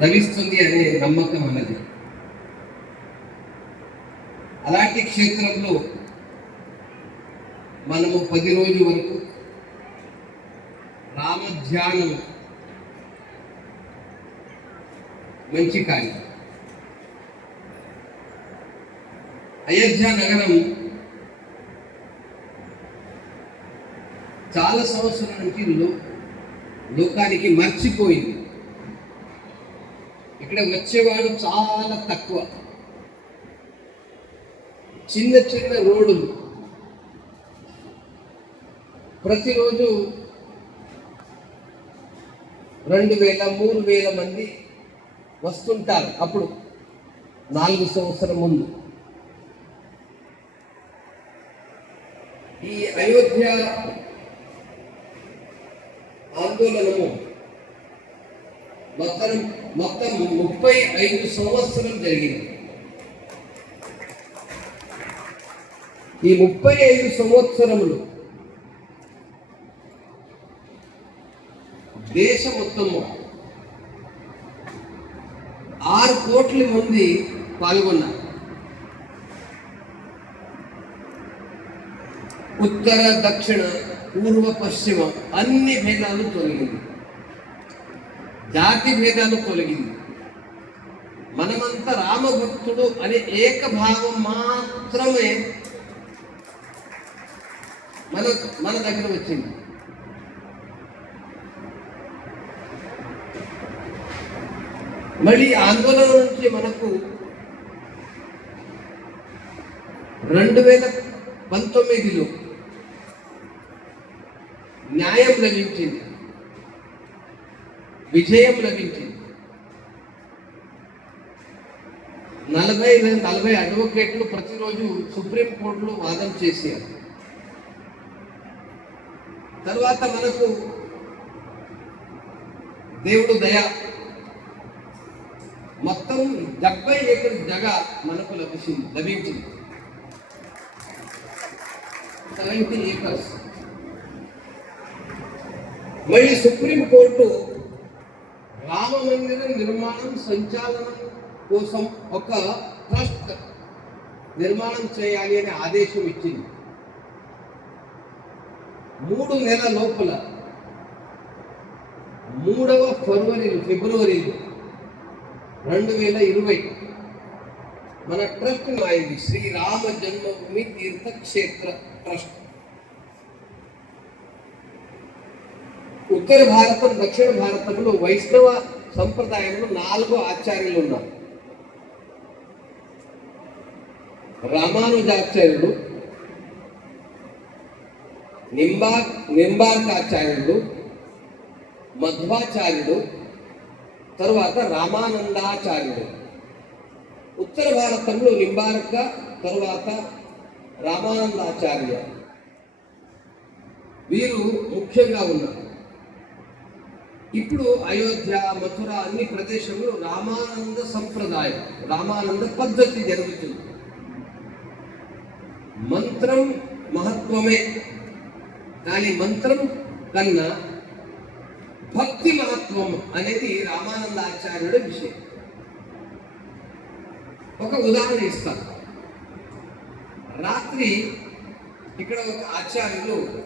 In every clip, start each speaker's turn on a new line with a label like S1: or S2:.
S1: లభిస్తుంది అనే నమ్మకం అన్నది. అలాంటి క్షేత్రంలో మనము పది రోజుల వరకు రామధ్యానం మంచి కార్యం. అయోధ్య నగరం చాలా సంవత్సరాల నుంచి లో లోకానికి మర్చిపోయింది. ఇక్కడ వచ్చేవాడు చాలా తక్కువ. చిన్న చిన్న రోడ్లు. ప్రతిరోజు రెండు వేల మూడు వేల మంది వస్తుంటారు అప్పుడు. నాలుగు సంవత్సరం ముందు. ఈ అయోధ్య ఆందోళనము మొత్తం మొత్తం ముప్పై ఐదు సంవత్సరం జరిగింది. ఈ ముప్పై ఐదు సంవత్సరములు దేశ మొత్తము ఆరు కోట్ల మంది పాల్గొన్నారు. ఉత్తర దక్షిణ పూర్వ పశ్చిమ అన్ని భేదాలు తొలగింది. జాతి భేదాలు తొలగింది. మనమంతా రామభక్తుడు అనే ఏకభావం మాత్రమే మన మన దగ్గర వచ్చింది. మళ్ళీ ఆందోళన నుంచి మనకు రెండు వేల పంతొమ్మిదిలో న్యాయం లభించింది. విజయం లభించింది. నలభై నలభై అడ్వకేట్లు ప్రతిరోజు సుప్రీంకోర్టులో వాదం చేశారు. తర్వాత మనకు దేవుడు దయ. మొత్తం డెబ్బై ఏకర్ జగ మనకు లభించింది లభించింది. Seventy acres. మళ్ళీ సుప్రీంకోర్టు రామ మందిర నిర్మాణం సంచాలనం కోసం ఒక ట్రస్ట్ నిర్మాణం చేయాలి అనే ఆదేశం ఇచ్చింది. మూడు నెలల లోపల మూడవ ఫిబ్రవరి ఫిబ్రవరిలో రెండు వేల ఇరవై మన ట్రస్ట్ మాయింది శ్రీరామ జన్మభూమి తీర్థక్షేత్ర ట్రస్ట్. ఉత్తర భారతం దక్షిణ భారతంలో వైష్ణవ సంప్రదాయంలో నాలుగు ఆచార్యులు ఉన్నారు. రామానుజాచార్యుడు నింబా నింబార్కాచార్యుడు మధ్వాచార్యుడు తరువాత రామానందాచార్యుడు ఉత్తర భారతంలో నింబార్క తరువాత రామానందాచార్య. వీరు ముఖ్యంగా ఉన్నారు. ఇప్పుడు అయోధ్య మథుర అన్ని ప్రదేశంలో రామానంద సంప్రదాయం రామానంద పద్ధతి జరుగుతుంది. మంత్రం మహత్వమే. కానీ మంత్రం కన్నా భక్తి మహత్వం అనేది రామానంద ఆచార్యుడి విషయం. ఒక ఉదాహరణ ఇస్తాను. రాత్రి ఇక్కడ ఒక ఆచార్యులు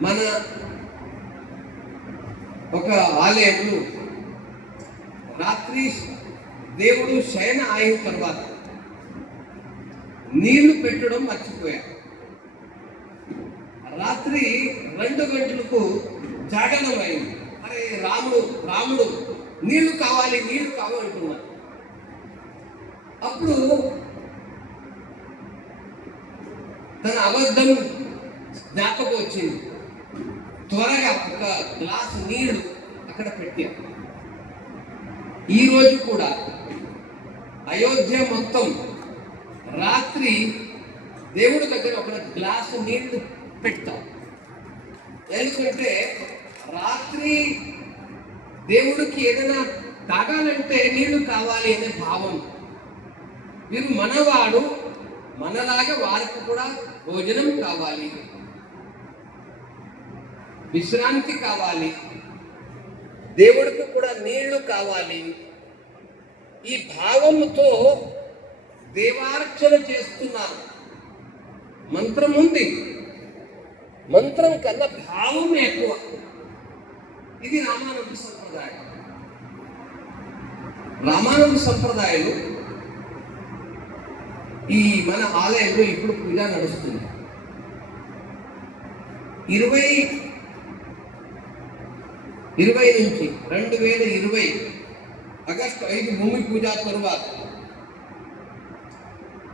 S1: మన ఒక ఆలయంలో రాత్రి దేవుడు శయన అయిన తర్వాత నీళ్ళు పెట్టడం మర్చిపోయారు రాత్రి రెండు గంటలకు జాగనం అయింది. అరే రాముడు రాముడు నీళ్ళు కావాలి నీళ్ళు కావాలంటున్నారు అప్పుడు తన అబద్ధం జ్ఞాపకం వచ్చింది. త్వరగా ఒక గ్లాసు నీళ్ళు అక్కడ పెట్టారు ఈరోజు కూడా అయోధ్య మొత్తం రాత్రి దేవుడి దగ్గర ఒక గ్లాసు నీళ్ళు పెడతాం ఎందుకంటే రాత్రి దేవుడికి ఏదైనా తాగాలంటే నీళ్ళు కావాలి అనే భావం వీరు మనవాడు మనలాగా వారికి కూడా భోజనం కావాలి. విశ్రాంతి కావాలి. దేవుడికి కూడా నీళ్ళు కావాలి. ఈ భావముతో దేవార్చన చేస్తున్నారు. మంత్రం ఉంది. మంత్రం కన్నా భావం ఎక్కువ. ఇది రామానంద సంప్రదాయం. రామానంద సంప్రదాయాలు ఈ మన ఆలయంలో ఇప్పుడు పూజ నడుస్తుంది. ఇరవై ఇరవై నుంచి రెండు వేల ఇరవై ఆగస్టు ఐదు భూమి పూజ తరువాత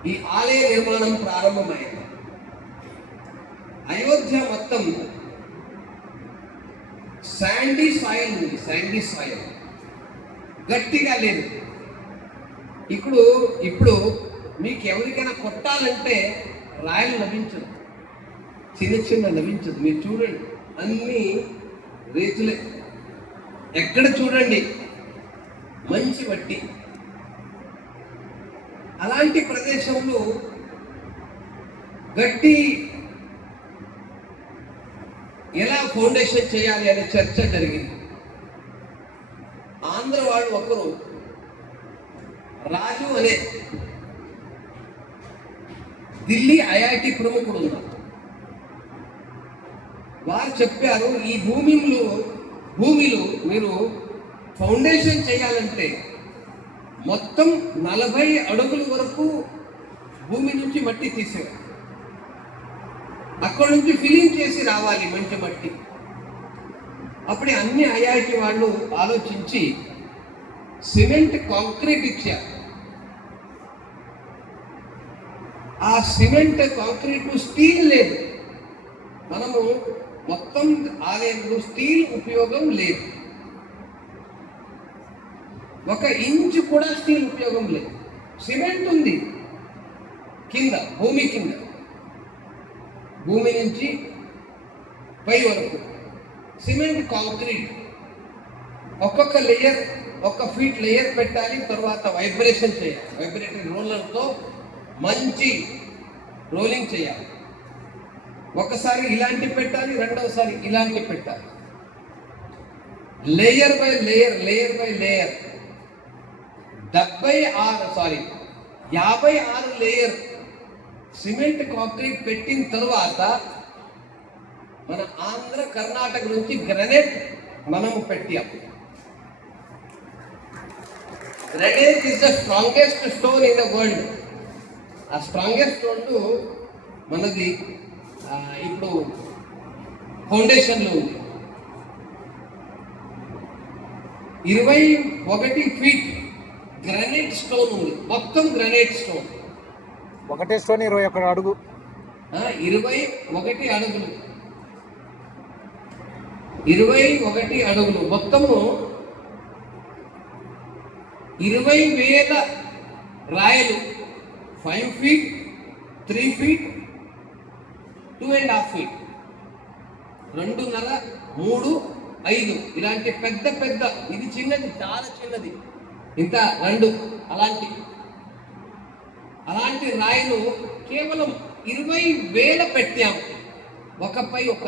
S1: ఈ ఆలయ నిర్మాణం ప్రారంభమైంది. అయోధ్య మొత్తం శాండీ సాయిల్ ఉంది శాండీ సాయిల్. గట్టిగా లేదు. ఇప్పుడు ఇప్పుడు మీకు ఎవరికైనా కొట్టాలంటే రాయలు లభించదు. చిన్న చిన్న లభించదు. మీరు చూడండి అన్నీ రేతులే ఎక్కడ చూడండి? మంచి వట్టి అలాంటి ప్రదేశంలో గట్టి ఎలా ఫౌండేషన్ చేయాలి అనే చర్చ జరిగింది. ఆంధ్ర వాళ్ళు ఒకరు రాజు అనే ఢిల్లీ ఐఐటి ప్రముఖుడు ఉన్నారు. వారు చెప్పారు ఈ భూమిలో భూమిలో మీరు ఫౌండేషన్ చేయాలంటే మొత్తం నలభై అడుగుల వరకు భూమి నుంచి మట్టి తీసేవారు అక్కడ నుంచి ఫిలింగ్ చేసి రావాలి మంచి మట్టి. అప్పుడే అన్ని ఐఐటి వాళ్ళు ఆలోచించి సిమెంట్ కాంక్రీట్ ఇచ్చారు. ఆ సిమెంట్ కాంక్రీట్ స్టీల్ లేదు. మనము మొత్తం ఆలయంలో స్టీల్ ఉపయోగం లేదు. ఒక ఇంచు కూడా స్టీల్ ఉపయోగం లేదు. సిమెంట్ ఉంది కింద భూమి కింద. భూమి నుంచి పై వరకు. Cement concrete. ఒక్కొక్క లేయర్ ఒక్క ఫీట్ లేయర్ పెట్టాలి తర్వాత వైబ్రేషన్ చేయాలి. వైబ్రేటింగ్ రోలర్తో మంచి రోలింగ్ చేయాలి. ఒకసారి ఇలాంటి పెట్టాలి రెండవసారి ఇలాంటి పెట్టాలి. Layer by layer layer by layer డెబ్బై ఆరు సారీ యాభై ఆరు లేయర్ సిమెంట్ కాంక్రీట్ పెట్టిన తర్వాత మన ఆంధ్ర కర్ణాటక నుంచి గ్రనేట్ మనము పెట్టాం granite is the strongest stone in the world ఆ స్ట్రాంగెస్ట్ స్టోన్ మనది ఇప్పుడు ఫౌండేషన్లో ఉంది. ఇరవై ఒకటి ఫీట్ గ్రానైట్ స్టోన్ ఉంది. మొత్తం గ్రానైట్ స్టోన్.
S2: ఒకటే స్టోన్ ఇరవై ఒక అడుగు.
S1: ఇరవై ఒకటి అడుగులు. ఇరవై ఒకటి అడుగులు. మొత్తము ఇరవై వేల రాయలు. Five feet three feet two and half feet రెండున్నర మూడు ఐదు. ఇలాంటి పెద్ద పెద్ద ఇది చిన్నది చాలా చిన్నది. ఇంత రెండు. అలాంటి. అలాంటి రాయిలు కేవలం ఇరవై వేల పెట్టాము ఒకపై ఒక.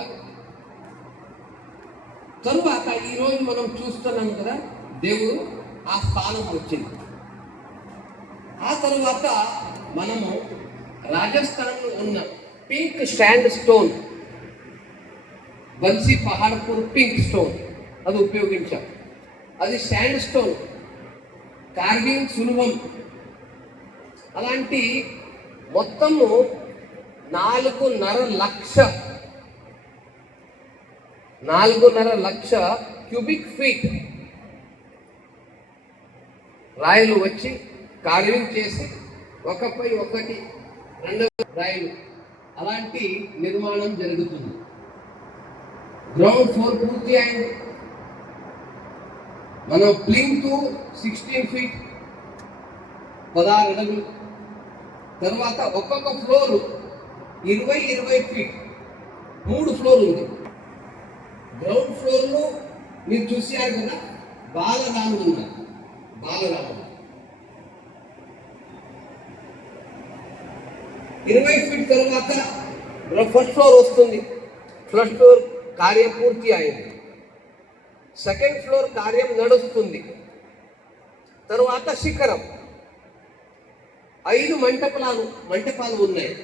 S1: తరువాత ఈరోజు మనం చూస్తున్నాం కదా దేవుడు ఆ స్థానం వచ్చింది. ఆ తరువాత మనము రాజస్థానంలో ఉన్నాం pink stand stone Bansi Paharpur pink stone అది ఉపయోగించాం అది శాండ్ స్టోన్ కార్వింగ్ సులభం అలాంటి మొత్తము నాలుగున్నర లక్ష నాలుగున్నర లక్ష క్యూబిక్ ఫీట్ రాయలు వచ్చి కార్వింగ్ చేసి ఒకపై ఒకటి రెండవ రాయలు. అలాంటి నిర్మాణం జరుగుతుంది. గ్రౌండ్ ఫ్లోర్ పూర్తి అయింది. మనం ప్లింత్ సిక్స్టీన్ ఫీట్ పదహారు అడుగులు. తర్వాత ఒక్కొక్క ఫ్లోర్ ఇరవై ఇరవై ఫీట్ మూడు ఫ్లోర్ ఉంది. గ్రౌండ్ ఫ్లోర్ను మీరు చూసారు కదా బాలరాముడు ఉన్నారు బాలరాముడు. ఇరవై తర్వాత ఫస్ట్ ఫ్లోర్ వస్తుంది. ఫస్ట్ ఫ్లోర్ కార్యం పూర్తి అయింది. సెకండ్ ఫ్లోర్ కార్యం నడుస్తుంది. తరువాత శిఖరం. ఐదు మంటపాలు మంటపాలు ఉన్నాయి.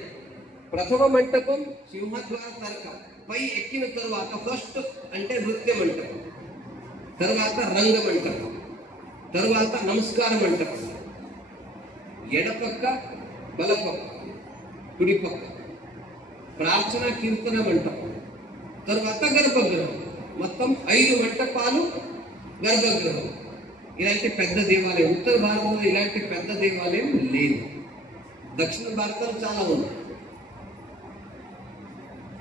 S1: ప్రథమ మంటపం సింహద్వార తరకం. పై ఎక్కిన తరువాత ఫస్ట్ అంటే నృత్య మంటపం. తర్వాత రంగ మంటపం. తర్వాత నమస్కార మంటపం. ఎడపక్క బలపక్క కుడిపక్క. ప్రార్థన కీర్తన మంటపం తర్వాత గర్భగృహం. మొత్తం ఐదు మంటపాలు గర్భగృహం. ఇలాంటి పెద్ద దేవాలయం. ఉత్తర భారతంలో ఇలాంటి పెద్ద దేవాలయం లేదు. దక్షిణ భారతంలో చాలా ఉంది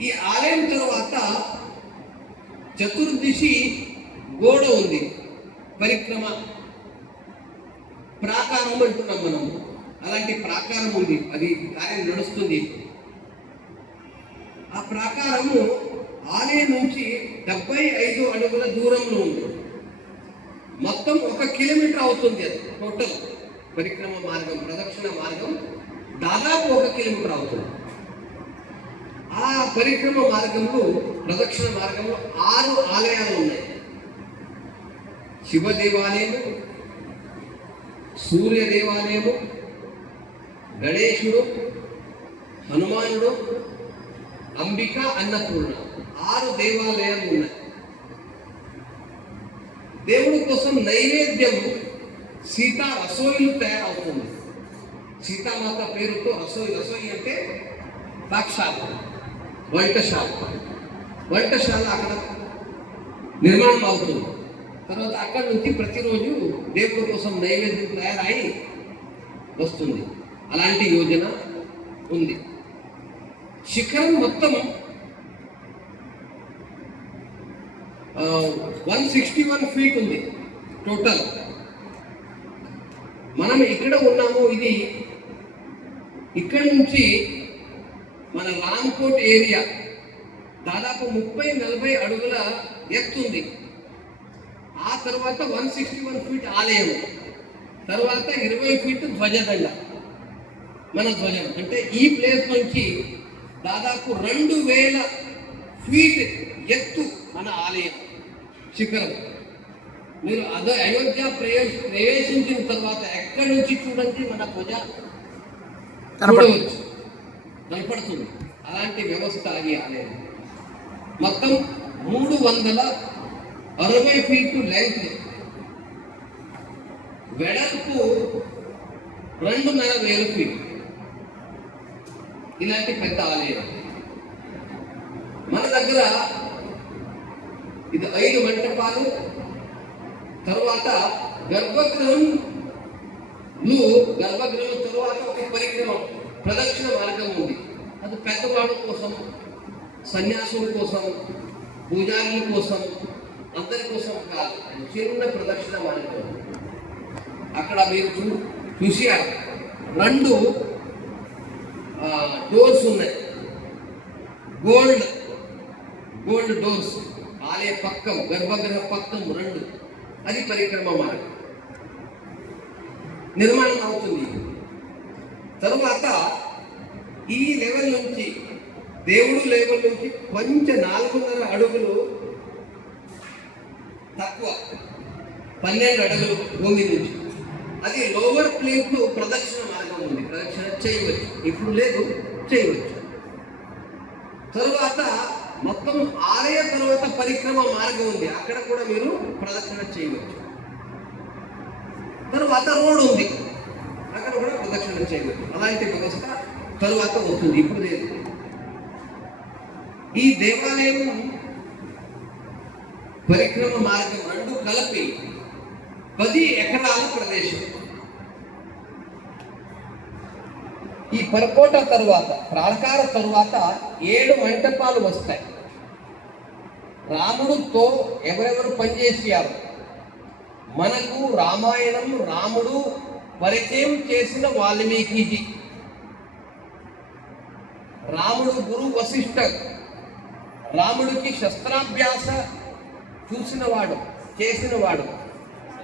S1: ఈ ఆలయం తర్వాత చతుర్దిశి గోడ ఉంది. పరిక్రమ. ప్రాకారం అంటున్నాం మనము అలాంటి ప్రాకారం ఉంది. అది కార్యం నడుస్తుంది. ఆ ప్రాకారము ఆలయం నుంచి డెబ్బై ఐదు అడుగుల దూరంలో ఉంది. మొత్తం ఒక కిలోమీటర్ అవుతుంది అది. టోటల్ పరిక్రమ మార్గం ప్రదక్షిణ మార్గం దాదాపు ఒక కిలోమీటర్ అవుతుంది. ఆ పరిక్రమ మార్గంలో ప్రదక్షిణ మార్గంలో ఆరు ఆలయాలు ఉన్నాయి. శివ దేవాలయము సూర్య దేవాలయము గణేశుడు హనుమానుడు అంబిక అన్నపూర్ణ. ఆరు దేవాలయాలు ఉన్నాయి. దేవుడి కోసం నైవేద్యము సీతా రసోయిలు తయారవుతుంది. సీతామాత పేరుతో రసోయి రసోయి అంటే పాక్షాల వంటశాల. వంటశాల అక్కడ నిర్మాణం అవుతుంది. తర్వాత అక్కడ నుంచి ప్రతిరోజు దేవుడి కోసం నైవేద్యం తయారై వస్తుంది. అలాంటి యోజన ఉంది. శిఖరం మొత్తం వన్ సిక్స్టీ వన్ ఫీట్ ఉంది టోటల్ మనం ఇక్కడ ఉన్నాము ఇది ఇక్కడ నుంచి మన రామ్కోట్ ఏరియా దాదాపు ముప్పై నలభై అడుగుల ఎత్తుంది ఆ తర్వాత వన్ సిక్స్టీ వన్ ఫీట్ ఆలయం తర్వాత ఇరవై ఫీట్ ధ్వజదండ. మన ధ్వజం అంటే ఈ ప్లేస్ నుంచి దాదాపు రెండు వేల ఫీట్ ఎత్తు మన ఆలయం. శిఖరం. మీరు అదే అయోధ్య ప్రవేశ ప్రవేశించిన తర్వాత ఎక్కడి నుంచి చూడండి మన ధ్వజ. చూడవచ్చు. కనపడుతుంది. అలాంటి వ్యవస్థ ఈ ఆలయం. మొత్తం మూడు వందల అరవై ఫీట్లు లెంత్ వెడల్పు రెండున్నర వేల ఫీట్. ఇలాంటి పెద్ద ఆలయం. మన దగ్గర ఇది ఐదు మంటపాలు తర్వాత గర్భగృహం గర్భగృహం తరువాత ఒక పరిగ్రహం ప్రదక్షిణ మార్గం ఉంది. అది పెద్దవాళ్ళ కోసం సన్యాసుల కోసం పూజారుల కోసం అందరి కోసం కాదు. చిన్న ప్రదక్షిణ మార్గం. అక్కడ మీరు చూ రెండు డోర్స్ ఉన్నాయి. గోల్డ్ గోల్డ్ డోర్స్ ఆలయ పక్కం గర్భగృహ పక్కం రెండు. అది పరిక్రమ మార్గం. నిర్మాణం అవుతుంది. తరువాత ఈ లెవెల్ నుంచి దేవుడు లెవెల్ నుంచి కొంచెం నాలుగున్నర అడుగులు తక్కువ. పన్నెండు అడుగులు భూమి నుంచి. అది లోవర్ ప్లేట్లో ప్రదక్షిణ మార్గం ఉంది. ప్రదక్షిణ చేయవచ్చు. ఇప్పుడు లేదు చేయవచ్చు. తరువాత మొత్తం ఆలయ తర్వాత పరిక్రమ మార్గం ఉంది. అక్కడ కూడా మీరు ప్రదక్షిణ చేయవచ్చు. తరువాత రోడ్ ఉంది. అక్కడ కూడా ప్రదక్షిణ చేయవచ్చు. అలాంటి వ్యవస్థ తరువాత వస్తుంది. ఇప్పుడు లేదు. ఈ దేవాలయం పరిక్రమ మార్గం రెండు కలిపి పది ఎకరాల ప్రదేశం. ఈ పరకోట తరువాత ప్రాకార తరువాత ఏడు మంటపాలు వస్తాయి. రాముడుతో ఎవరెవరు పనిచేసారు మనకు రామాయణం రాముడు పరిచయం చేసిన వాల్మీకి రాముడు గురు వశిష్ఠ. రాముడికి శస్త్రాభ్యాస చూసినవాడు చేసినవాడు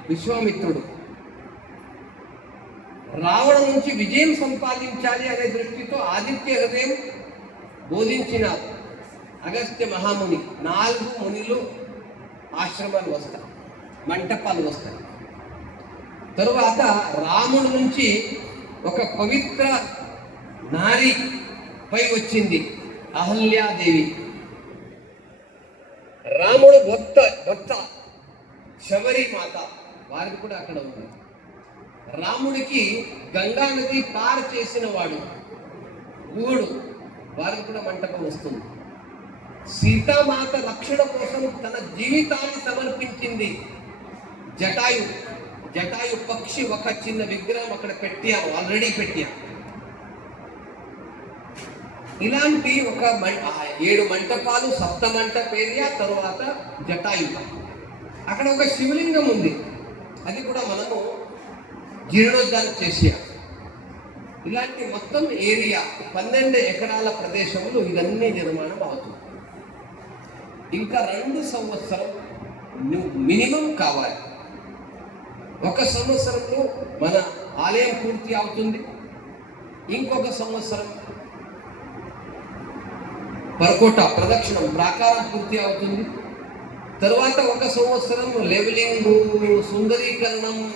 S1: విశ్వామిత్రుడు. రావణ నుంచి విజయం సంపాదించాలి అనే దృష్టితో ఆదిత్య హృదయం బోధించిన అగస్త్య మహాముని నాలుగు మునిలు ఆశ్రమాలు వస్తాయి మంటపాలు వస్తాయి. తరువాత రాముడి నుంచి ఒక పవిత్ర నారి పై వచ్చింది అహల్యాదేవి. రాముడు భక్త భక్త శబరి మాత వారికి కూడా అక్కడ ఉంది రాముడికి గంగా నది పార్ చేసిన వాడు ఊడు వారికి కూడా మంటపం వస్తుంది. సీతామాత రక్షణ కోసం తన జీవితాన్ని సమర్పించింది జటాయు. జటాయు పక్షి ఒక చిన్న విగ్రహం అక్కడ పెట్టాము ఆల్రెడీ పెట్టాం ఇలాంటి ఒక ఏడు మంటపాలు సప్త మంటపేరియా తరువాత జటాయు. అక్కడ ఒక శివలింగం ఉంది. అది కూడా మనము జీర్ణోద్ధారం చేసేయాలి. ఇలాంటి మొత్తం ఏరియా పన్నెండు ఎకరాల ప్రదేశంలో ఇవన్నీ నిర్మాణం అవుతుంది. ఇంకా రెండు సంవత్సరం మినిమం కావాలి. ఒక సంవత్సరంలో మన ఆలయం పూర్తి అవుతుంది. ఇంకొక సంవత్సరం పరకోట ప్రదక్షిణం ప్రాకారం పూర్తి అవుతుంది. తర్వాత ఒక సంవత్సరం లెవెలింగ్ సుందరీకరణం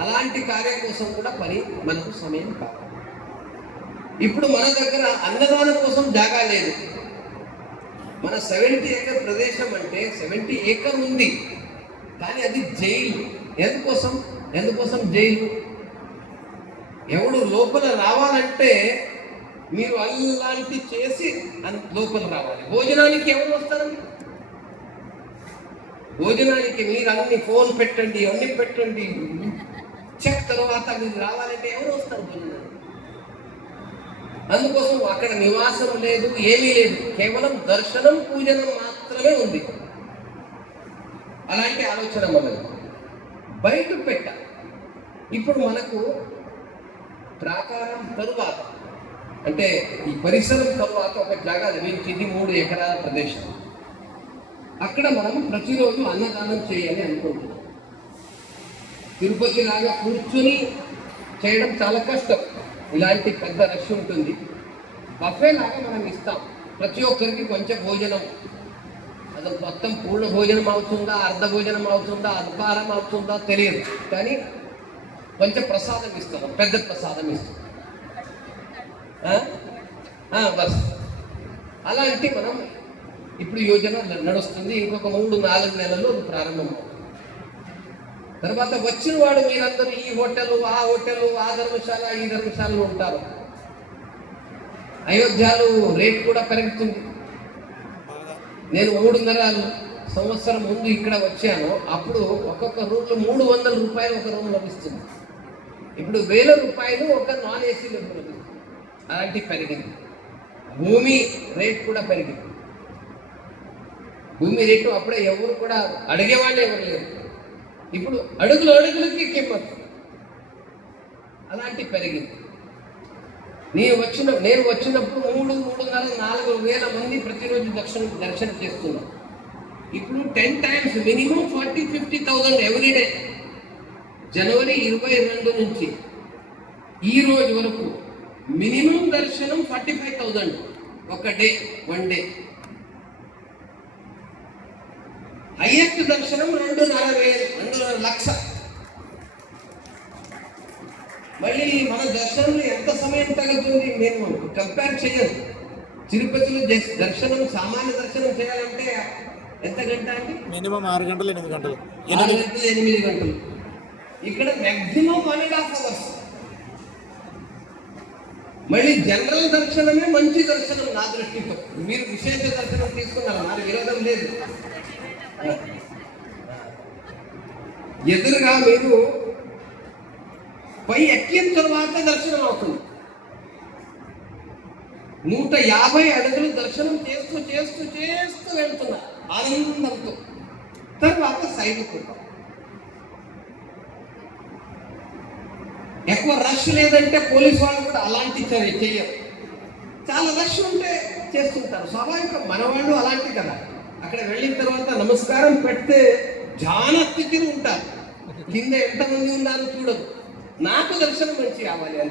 S1: అలాంటి కార్యం కోసం కూడా పని మనకు సమయం కావాలి. ఇప్పుడు మన దగ్గర అన్నదానం కోసం జాగా లేదు. మన సెవెంటీ ఏకర్ ప్రదేశం అంటే సెవెంటీ ఏకర్ ఉంది. కానీ అది జైలు. ఎందుకోసం? ఎందుకోసం జైలు? ఎవడు లోపల రావాలంటే మీరు అలాంటి చేసి అన్- లోపల రావాలి. భోజనానికి ఎవరు వస్తారండి భోజనానికి మీరు అన్ని ఫోన్ పెట్టండి అన్ని పెట్టండి. చెక్ తర్వాత మీరు రావాలంటే ఎవరు వస్తారు భోజనానికి? అందుకోసం అక్కడ నివాసం లేదు ఏమీ లేదు. కేవలం దర్శనం పూజనం మాత్రమే ఉంది. అలాంటి ఆలోచన మనది. బయట పెట్ట. ఇప్పుడు మనకు ప్రాకారం తరువాత అంటే ఈ పరిసరం తరువాత ఒక జాగా లభించింది మూడు ఎకరాల ప్రదేశం. అక్కడ మనం ప్రతిరోజు అన్నదానం చేయాలి అనుకుంటున్నాం. తిరుపతి లాగా కూర్చుని చేయడం చాలా కష్టం. ఇలాంటి పెద్ద రష్ ఉంటుంది. బఫే లాగా మనం ఇస్తాం. ప్రతి ఒక్కరికి కొంచెం భోజనం. అది మొత్తం పూర్ణ భోజనం అవుతుందా అర్ధ భోజనం అవుతుందా అల్పాహారం అవుతుందా తెలియదు. కానీ కొంచెం ప్రసాదం ఇస్తాం. పెద్ద ప్రసాదం ఇస్తాం. బస్. అలాంటి మనం ఇప్పుడు యోజన నడుస్తుంది. ఇంకొక మూడు నాలుగు నెలల్లో అది ప్రారంభం తర్వాత వచ్చిన వాడు మీరందరూ ఈ హోటల్ ఆ హోటల్ ఆ ధర్మశాల ఈ ధర్మశాలలో ఉంటారు. అయోధ్యలో రేట్ కూడా పెరుగుతుంది నేను మూడున్నర సంవత్సరం ముందు ఇక్కడ వచ్చాను. అప్పుడు ఒక్కొక్క రూమ్లో మూడు వందల రూపాయలు ఒక రూమ్ లభిస్తుంది. ఇప్పుడు వేల రూపాయలు ఒక నాన్ ఏసీ లభిస్తుంది. అలాంటి పెరిగింది భూమి రేట్ కూడా పెరిగింది. భూమి రేటు అప్పుడే ఎవరు కూడా అడిగేవాళ్ళు ఎవరు లేరు. ఇప్పుడు అడుగులు అడుగులకి కిమ్మత్తు అలాంటి పెరిగింది నేను వచ్చిన నేను వచ్చినప్పుడు మూడు మూడున్నర నాలుగు వేల మంది ప్రతిరోజు దర్శనం దర్శనం చేస్తున్నాం. ఇప్పుడు ten times minimum forty fifty thousand everyday జనవరి ఇరవై రెండు నుంచి ఈ రోజు వరకు మినిమం దర్శనం ఫార్టీ ఫైవ్ థౌజండ్ ఒక డే వన్ డే. హైయెస్ట్ దర్శనం రెండున్నర వేలు రెండున్నర లక్ష. మళ్ళీ మన దర్శనంలో ఎంత సమయం తగ్గుతుంది మేము కంపేర్ చేయదు. తిరుపతిలో దర్శనం సామాన్య దర్శనం చేయాలంటే ఎంత గంట అండి?
S2: మినిమం ఆరు గంటలు ఎనిమిది గంటలు.
S1: ఆరు గంటలు ఎనిమిది గంటలు. ఇక్కడ maximum one and half hours మళ్ళీ జనరల్ దర్శనమే మంచి దర్శనం నా దృష్టితో. మీరు విశేష దర్శనం తీసుకున్నారు? నాకు విరోధం లేదు. ఎదురుగా మీరు పై ఎక్కిన తర్వాత దర్శనం అవుతుంది. నూట యాభై అడుగులు దర్శనం చేస్తూ చేస్తూ చేస్తూ వెళ్తున్నా. ఆనందంతో. తర్వాత సైడ్ ఎక్కువ రష్ లేదంటే పోలీస్ వాళ్ళు కూడా అలాంటి చర్య చెయ్యరు చాలా రష్ ఉంటే చేస్తుంటారు. స్వాభావికం మనవాళ్ళు అలాంటి కదా. అక్కడ వెళ్ళిన తర్వాత నమస్కారం పెడితే చాలా స్థితిలో ఉంటారు. కింద ఎంతమంది ఉన్నారో చూడదు నాకు దర్శనం మంచి రావాలి అని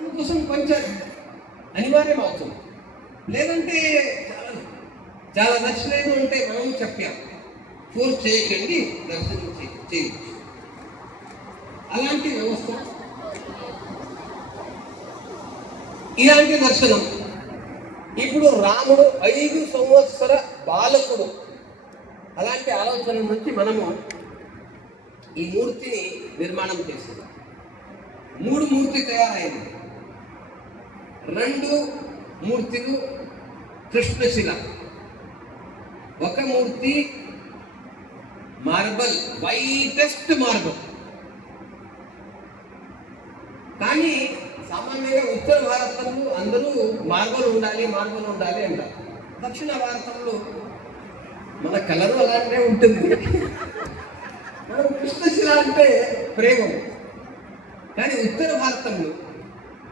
S1: అందుకోసం కొంచెం అనివార్యం అవుతుంది. లేదంటే చాలా చాలా అంటే మనం చెప్పాం. ఫోర్స్ చేయకండి దర్శనం చే- అలాంటి వ్యవస్థ. ఇలాంటి దర్శనం ఇప్పుడు రాముడు ఐదు సంవత్సర బాలకుడు. అలాంటి ఆలోచన నుంచి మనము ఈ మూర్తిని నిర్మాణం చేసింది మూడు మూర్తి తయారైంది. రెండు మూర్తులు కృష్ణశిల. ఒక మూర్తి మార్బల్ వైటెస్ట్ మార్బల్. కానీ సామాన్యంగా ఉత్తర భారతంలో అందరూ మార్బల్ ఉండాలి మార్బల్ ఉండాలి అంటారు. దక్షిణ భారతంలో మన కలరు అలాంటిదే ఉంటుంది. మనం కృష్ణశిల అంటే ప్రేమ. కానీ ఉత్తర భారతంలో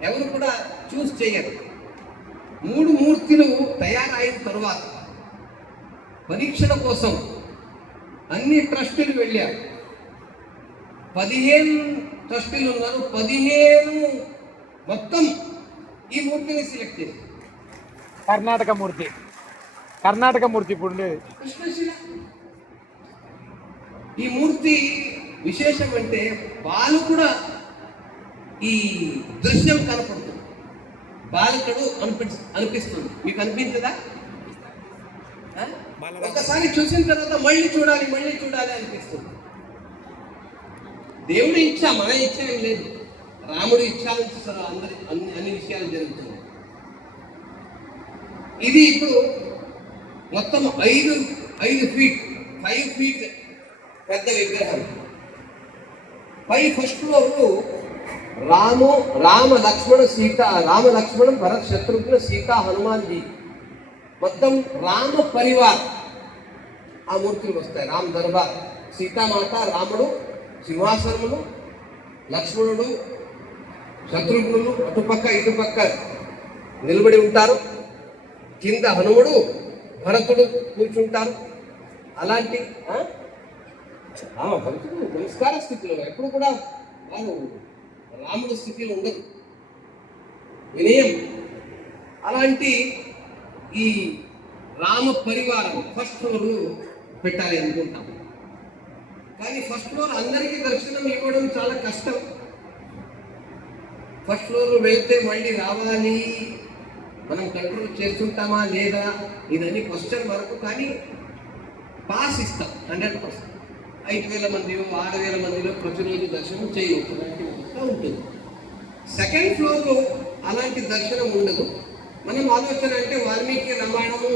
S1: ఎవరు కూడా చూస్ చేయరు. మూడు మూర్తులు తయారైన తరువాత పరీక్షల కోసం అన్ని ట్రస్టులు వెళ్ళారు. పదిహేను ట్రస్టులు ఉన్నారు. పదిహేను మొత్తం ఈ మూర్తిని సెలెక్ట్ చేశారు
S2: కర్ణాటక మూర్తి. కర్ణాటక మూర్తి ఇప్పుడు ఉండేది.
S1: కృష్ణశిల. ఈ మూర్తి విశేషం అంటే బాలు కూడా ఈ దృశ్యం కనపడుతుంది. బాలకుడు అనిపి అనిపిస్తుంది. మీకు అనిపించదా? ఆ? ఒక్కసారి చూసిన తర్వాత మళ్ళీ చూడాలి మళ్ళీ చూడాలి అనిపిస్తుంది. దేవుడి ఇచ్చ మన ఇచ్చ ఏం లేదు. రాముడు ఇచ్చానుసారు అందరి అన్ని అన్ని విషయాలు జరుగుతున్నాయి ఇది ఇప్పుడు మొత్తం ఐదు ఐదు ఫీట్ ఫైవ్ ఫీట్ పెద్ద విగ్రహం. పై ఫస్ట్ ఫ్లోర్ రాము రామ లక్ష్మణ సీత రామ లక్ష్మణ భరత్ శత్రుఘ్న సీత హనుమాన్ జీ మొత్తం రామ పరివార్ ఆ మూర్తులు వస్తాయి. రామ్ దర్బార్. సీతామాత రాముడు సింహాసనములు లక్ష్మణుడు శత్రుఘ్నులు అటుపక్క ఇటుపక్క నిలబడి ఉంటారు. కింద హనుముడు భరతుడు కూర్చుంటారు. అలాంటి ఆ? భరతుడు నమస్కార స్థితిలో ఎప్పుడు కూడా వారు రాముడు స్థితిలో ఉండదు వినయం. అలాంటి ఈ రామ పరివారం ఫస్ట్ ఫ్లోర్ పెట్టాలి అనుకుంటాం. కానీ ఫస్ట్ ఫ్లోర్ అందరికీ దర్శనం ఇవ్వడం చాలా కష్టం. ఫస్ట్ ఫ్లోర్లో వెళ్తే మళ్ళీ రావాలి. మనం కంట్రోల్ చేస్తుంటామా లేదా ఇదని క్వశ్చన్ వరకు కానీ పాస్ ఇస్తాం హండ్రెడ్ పర్సెంట్. ఐదు వేల మందిలో ఆరు వేల మందిలో ప్రతిరోజు దర్శనం చేయవచ్చు అలాంటి ఉంటుంది. సెకండ్ ఫ్లోర్లో అలాంటి దర్శనం ఉండదు. మనం ఆలోచన అంటే వాల్మీకి రామాయణము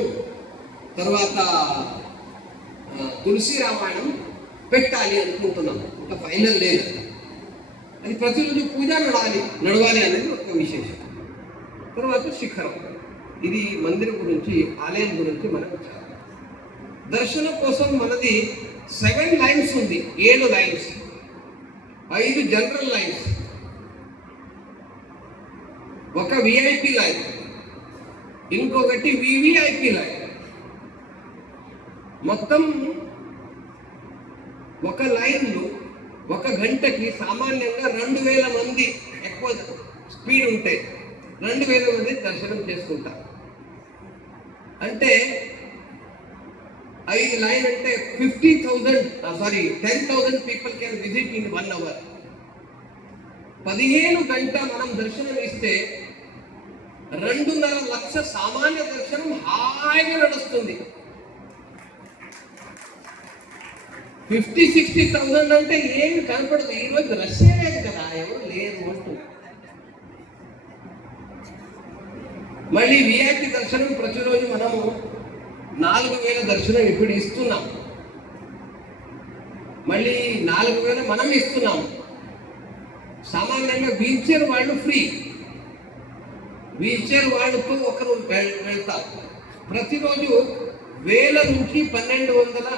S1: తర్వాత తులసి రామాయణం పెట్టాలి అనుకుంటున్నాం. ఇంకా ఫైనల్ లేదు. అది ప్రతిరోజు పూజ నడవాలి నడవాలి అనేది ఒక విశేషం. తర్వాత శిఖరం. ఇది మందిరం గురించి ఆలయం గురించి మనకు చాలా దర్శనం కోసం మనది సెవెన్ లైన్స్ ఉంది ఏడు లైన్స్. ఐదు జనరల్ లైన్స్. ఒక విఐపి లైన్. ఇంకొకటి వివిఐపి లైన్. మొత్తం ఒక లైన్లో ఒక గంటకి సామాన్యంగా రెండు వేల మంది ఎక్కువ స్పీడ్ ఉంటే రెండు వేల మంది దర్శనం చేసుకుంటారు. అంటే ఐదు లైన్ అంటే fifty thousand sorry ten thousand people can visit in one hour పదిహేను గంట మనం దర్శనం ఇస్తే రెండున్నర లక్ష సామాన్య దర్శనం హాయిగా నడుస్తుంది. ఫిఫ్టీ సిక్స్టీ థౌసండ్ అంటే ఏమి కనపడదు. ఈ రోజు రష్యా లేదు కదా ఎవరు లేరు అంటూ మళ్ళీ విఐపి దర్శనం ప్రతిరోజు మనము నాలుగు వేల దర్శనం ఇప్పుడు ఇస్తున్నాం. మళ్ళీ నాలుగు వేల మనం ఇస్తున్నాం. సామాన్యంగా వీల్చైర్ వాళ్ళు ఫ్రీ. వీల్చైర్ వాళ్ళతో ఒకరు వెళ్తారు ప్రతిరోజు వేల నుంచి పన్నెండు వందల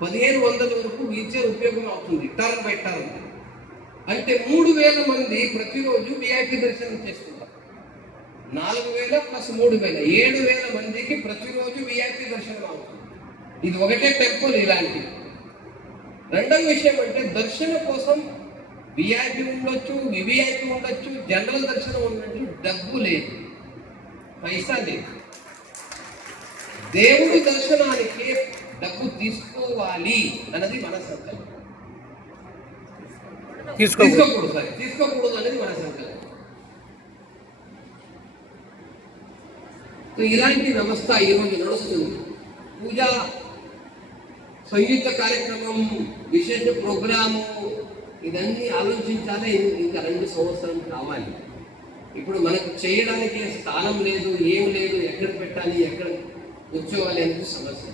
S1: పదిహేను వందల వరకు వీచే ఉపయోగం అవుతుంది టర్న్ బై టర్న్. అంటే మూడు వేల మంది ప్రతిరోజు విఐపి దర్శనం చేసుకుంటారు. నాలుగు వేల ప్లస్ మూడు వేల ఏడు వేల మందికి ప్రతిరోజు విఐపి దర్శనం అవుతుంది ఇది ఒకటే టెంపుల్ ఇలాంటి రెండవ విషయం అంటే దర్శనం కోసం విఐపి ఉండొచ్చు వివిఐపి ఉండొచ్చు జనరల్ దర్శనం ఉండొచ్చు డబ్బు లేదు పైసా లేదు. దేవుడి దర్శనానికి డబ్బు తీసుకోవాలి అన్నది మన సంకల్పం
S2: తీసుకో
S1: తీసుకోకూడదు సారీ తీసుకోకూడదు అనేది మన సంకల్పం ఇలాంటి వ్యవస్థ ఈరోజు నడుస్తుంది. పూజ సంగీత కార్యక్రమం విశేష ప్రోగ్రాము ఇదన్నీ ఆలోచించాలే ఇంకా రెండు సంవత్సరం కావాలి. ఇప్పుడు మనకు చేయడానికి స్థానం లేదు ఏం లేదు ఎక్కడ పెట్టాలి ఎక్కడ కూర్చోవాలి అనేది సమస్య.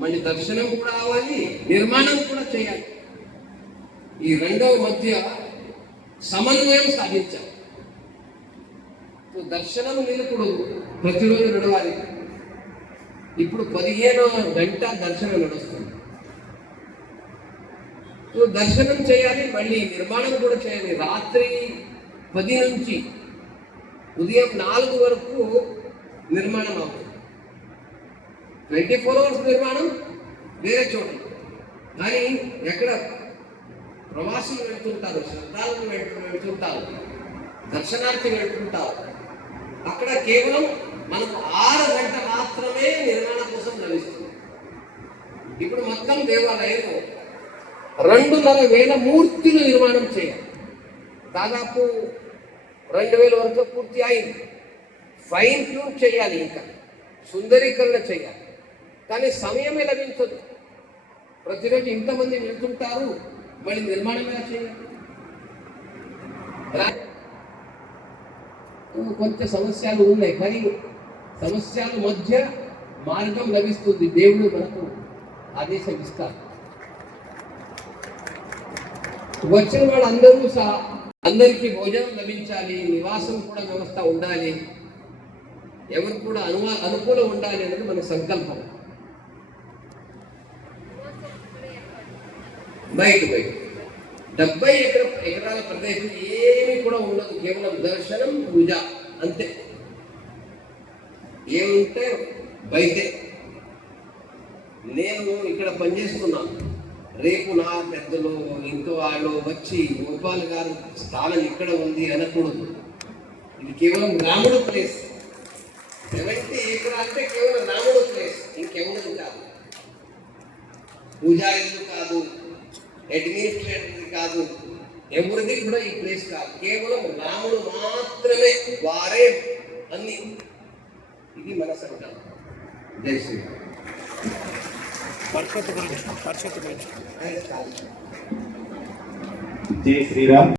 S1: మళ్ళీ దర్శనం కూడా అవ్వాలి నిర్మాణం కూడా చేయాలి. ఈ రెండవ మధ్య సమన్వయం సాధించాలి. దర్శనం నిలుపుడు ప్రతిరోజు నడవాలి. ఇప్పుడు పదిహేను గంట దర్శనం నడుస్తుంది. దర్శనం చేయాలి మళ్ళీ నిర్మాణం కూడా చేయాలి. రాత్రి పది నుంచి ఉదయం నాలుగు వరకు నిర్మాణం అవుతుంది. ట్వంటీ ఫోర్ అవర్స్ నిర్మాణం వేరే చోట. కానీ ఎక్కడ ప్రవాసులు వెళ్తుంటారు శ్రద్ధాలను వెళ్తుంటారు దర్శనార్థి వెళ్తుంటారు. అక్కడ కేవలం మనకు ఆరు గంట మాత్రమే నిర్మాణం కోసం లభిస్తుంది ఇప్పుడు మొత్తం దేవాలయంలో రెండున్నర వేల మూర్తులు నిర్మాణం చేయాలి. దాదాపు రెండు వేల వరకు పూర్తి అయింది. ఫైన్ ట్యూన్ చేయాలి ఇంకా. సుందరీకరణ చేయాలి. కానీ సమయమే లభించదు. ప్రతిరోజు ఇంతమంది వెళ్తుంటారు మళ్ళీ నిర్మాణం ఎలా చేయాలి? కొంచెం సమస్యలు ఉన్నాయి కానీ సమస్యల మధ్య మార్గం లభిస్తుంది. దేవుడు మనకు ఆదేశం ఇస్తారు వచ్చిన వాళ్ళందరూ సహా అందరికీ భోజనం లభించాలి నివాసం కూడా వ్యవస్థ ఉండాలి ఎవరు కూడా అనువా అనుకూలం ఉండాలి అనేది మన సంకల్పం. బయట బయట. డెబ్బై ఎకర ఎకరాల ప్రదేశం ఏమీ కూడా ఉండదు. కేవలం దర్శనం పూజ అంతే. ఏముంటే బయటే. నేను ఇక్కడ పనిచేస్తున్నాను రేపు నా పెద్దలు ఇంకో వాళ్ళు వచ్చి గోపాల్ గారు స్థానం ఇక్కడ ఉంది అనకూడదు. ఇది కేవలం రాముడు ప్లేస్. సెవెంటీ ఏకర్ అంటే కేవలం రాముడు ప్లేస్. ఇంకెవరు కాదు. పూజారులు కాదు. అడ్మినిస్ట్రేటర్ కాదు. ఎవరిది కూడా ఈ ప్లేస్ కాదు. కేవలం రాముడు మాత్రమే వారే అన్ని. ఇది మన సంకల్పం. జై శ్రీరామ్
S2: పరిషత్ గురించి పరిషత్.
S3: జై శ్రీరామ్